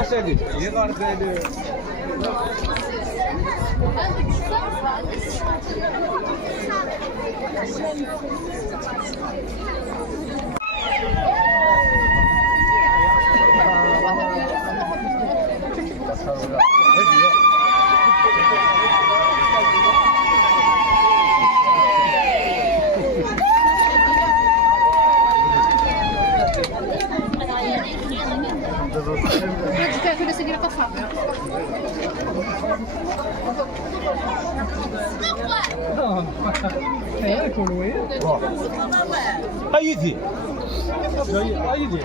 Aşağıda. Yeni arkaydı. هيدي هيدي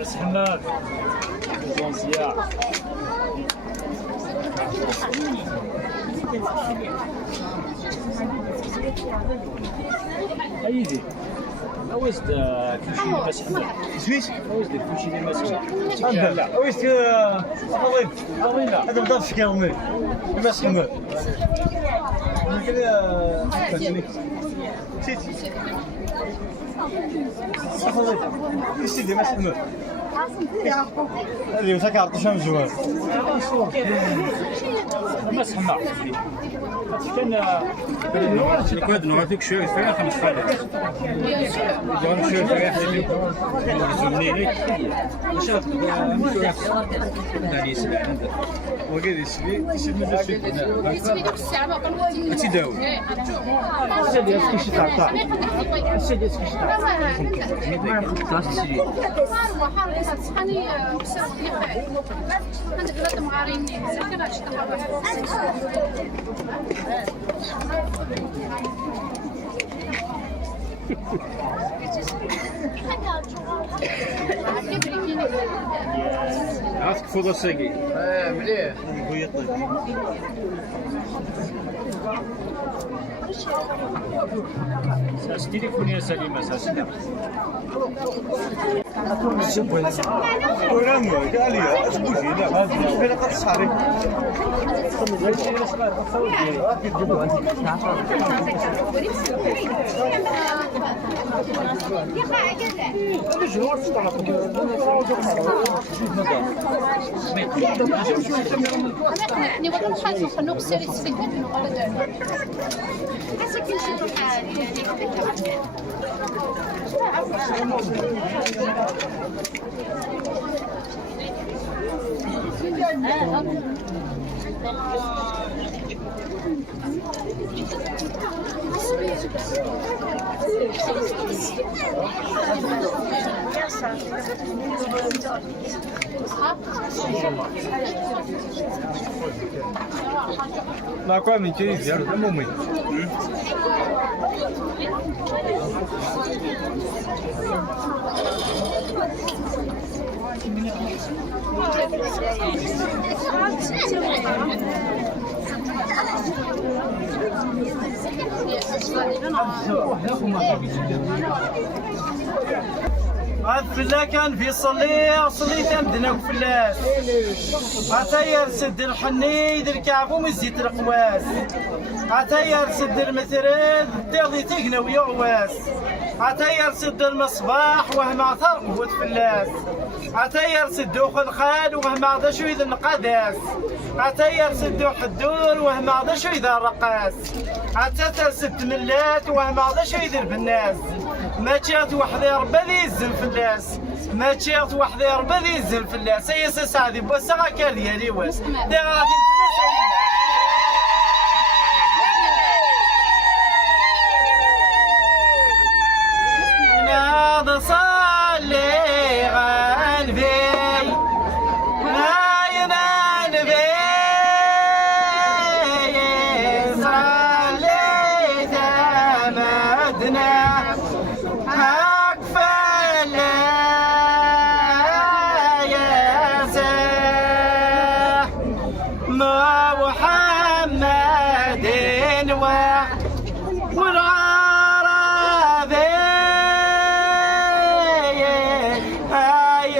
بس حماد زياع هيدي أوست كوشي بس حماد سويس أوست كوشي بس لا أوست طويل طويل هذا بضاف شكاومي بس حماد كذا سيت صافي سيدي ما حماد هذه وساك عرطش من جوال ما سمع كان الكود نعطيك شويه فيها 5 فايدات جوان شويه فيها حبيبي زميلي واش شويه ثاني سبع وقال يسبي يسبي مازال يسبي ديك الساعه ما قلت تيداوي سيدي اسكي تعطى سيدي اسكي تعطى سخاني بسرعه ديال عندك ثلاث معارين سكر عرفت فوضى ساقي مليح ساس تليفوني سليمة ساس ورانو قال لي اسبوعي لا هذا قد صاري ما quoi mais tu viens le moment فلا كان في صلي تمدنا وفلاس عطا يرسد الحني در كعبو مزيت القواس عطا يرسد المثرد تغذي تقنا ويغواس عطا يرسد المصباح وهم عثر قوة فلاس عطا يرسد دوخ الخال وهم عضا شو إذا القداس عطا يرسد دوخ الدور وهم عضا شو إذا الرقاس عطا ترسد ملات وهم عضا شو إذا البناس ما تشات وحدي ربي ذي الزن فلاس ما تشات وحدي ربي ذي الزن فلاس هي سعدي بس غاكر ديالي واس دي غادي ناض صلي غالبي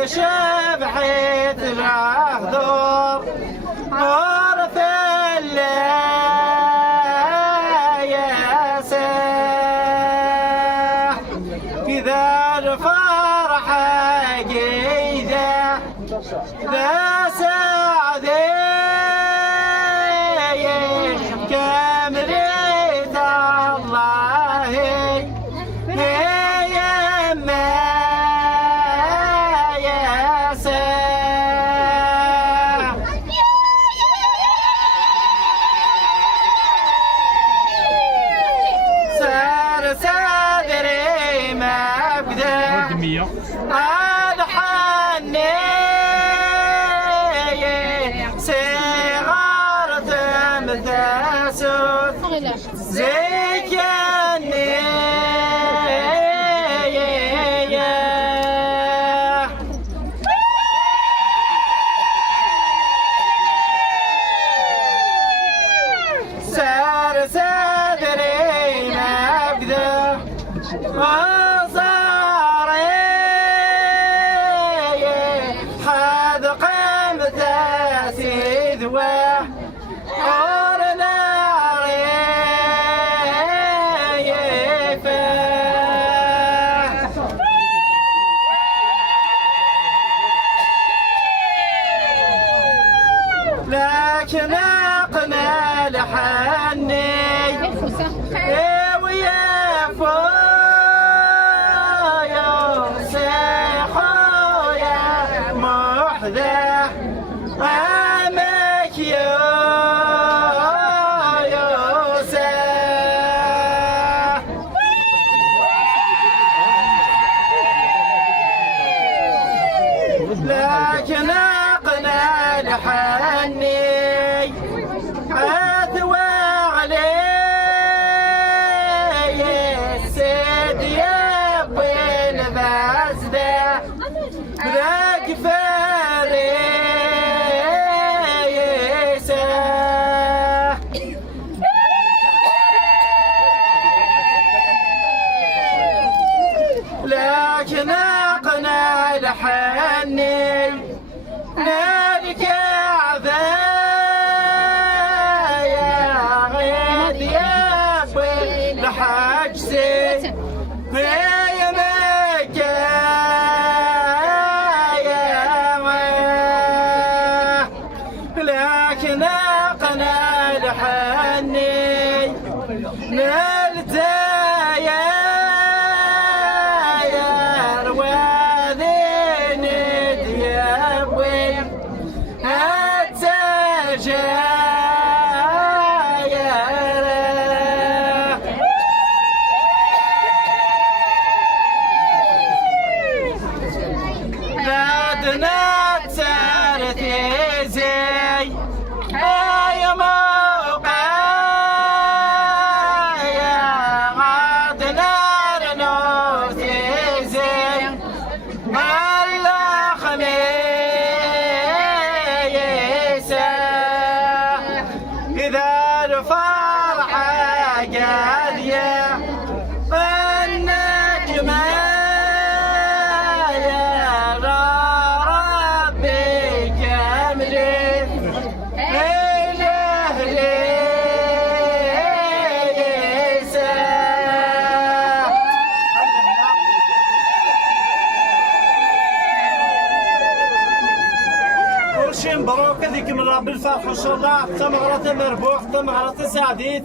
شبحت العهدور غرف الليل حقيقة لا سعدي كامريت الله يا ما يا سار صدري ما بدا الحني صغار تمتاسوت زي كاني سار صدري ما بدا حد قمت سيدوى أرنا عريفة لكن أقنى لحني ويا فايا سيحايا محذا أمك يا يوسف لكن أقنى لحني أثوى علي السيد يا بين بازده ذاك فريسه لكن أقنى لحني نالك عذايا غير يا بين لحجسي يا مكة لكن أقنى لحني نلت يا روادين ديابوي نادنا تسارتي زي يا موقع يا غادنا رنوتي زي الله خميسة إذا الفرحة قاضية النجمة مبروك هذيك من رب الفرح ان شاء الله حتى مغرة مربوح حتى مغرة سعديت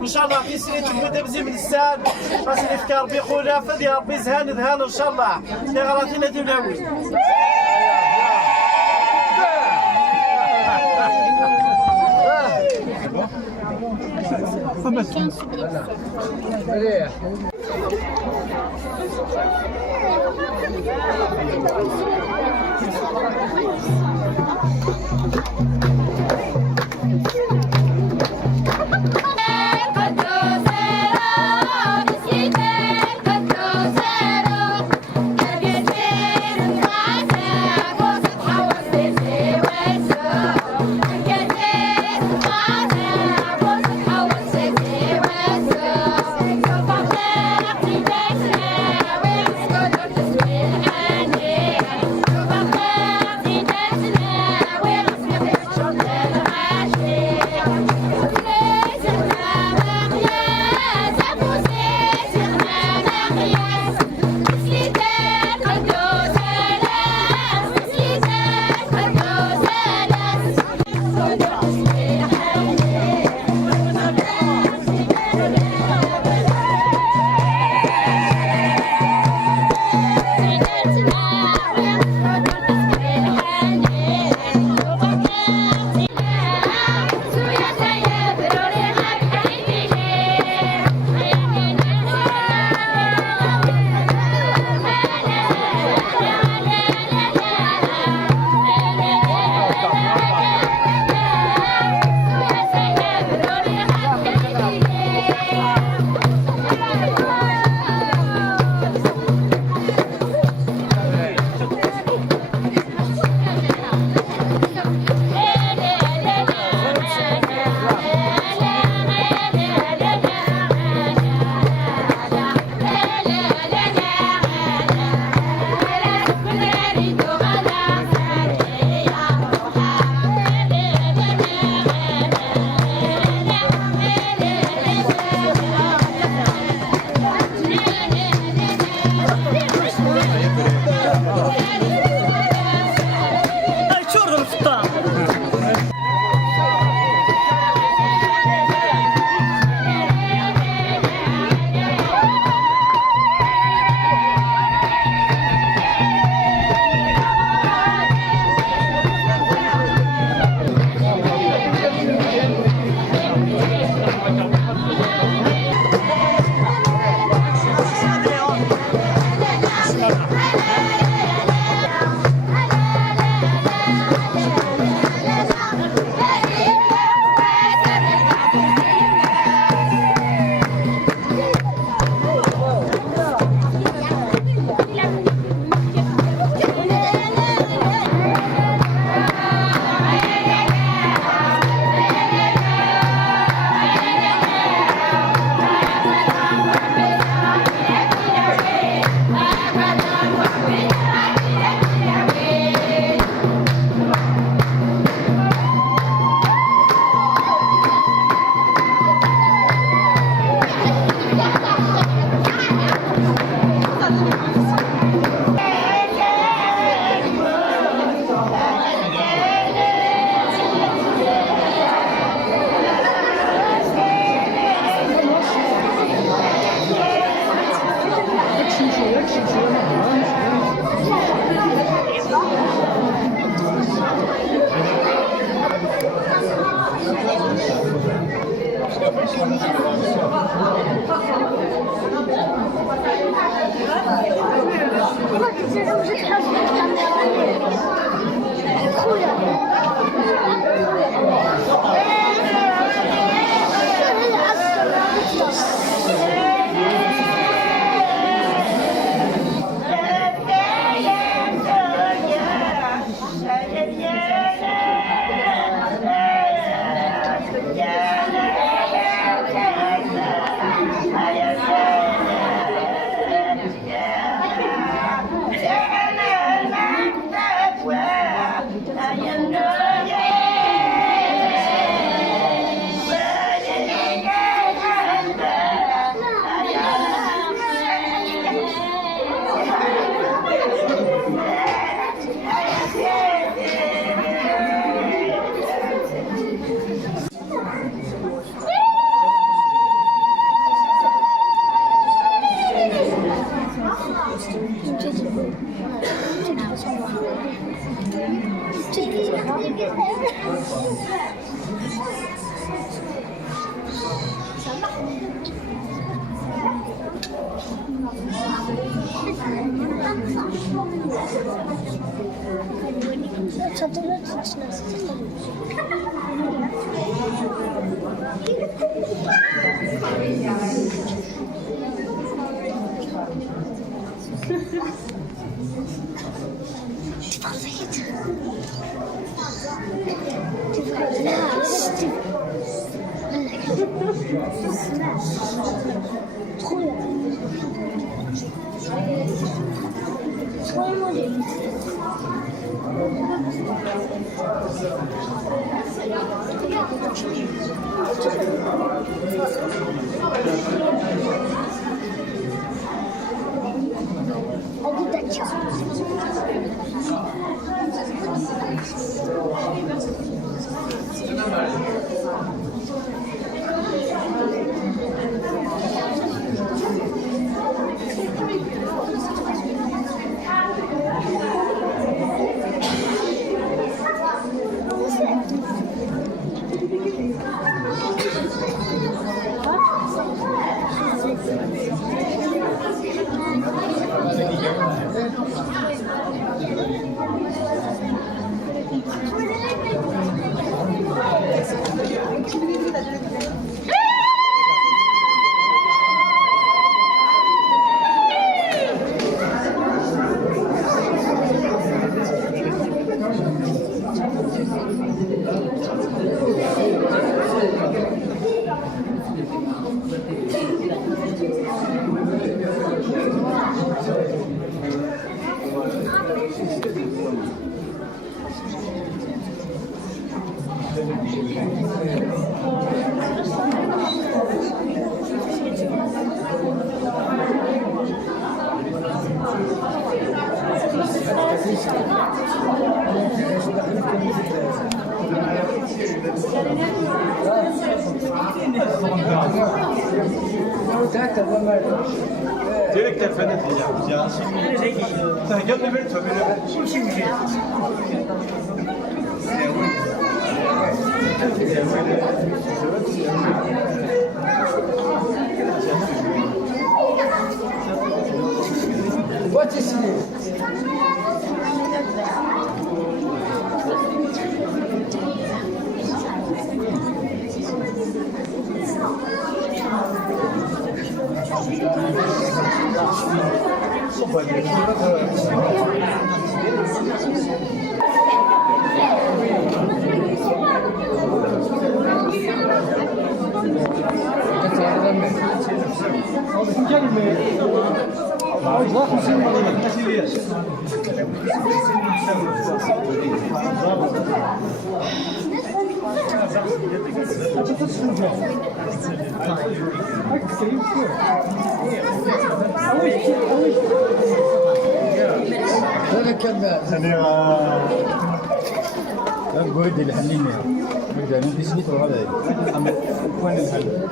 ان شاء الله في سنة تبدا بزي من الساد غاسل افكار بخوله فدي ربي زهان ذهان ان شاء الله اللي غلطينا دبلاوي Çadırın içine sıkılmış. Hadi da çal. Direkt efendim ya. Sen gel de bir tabii. What is this? لا قويد اللي حليني بدأ من بيسكت وهذا وين الحل؟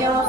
You're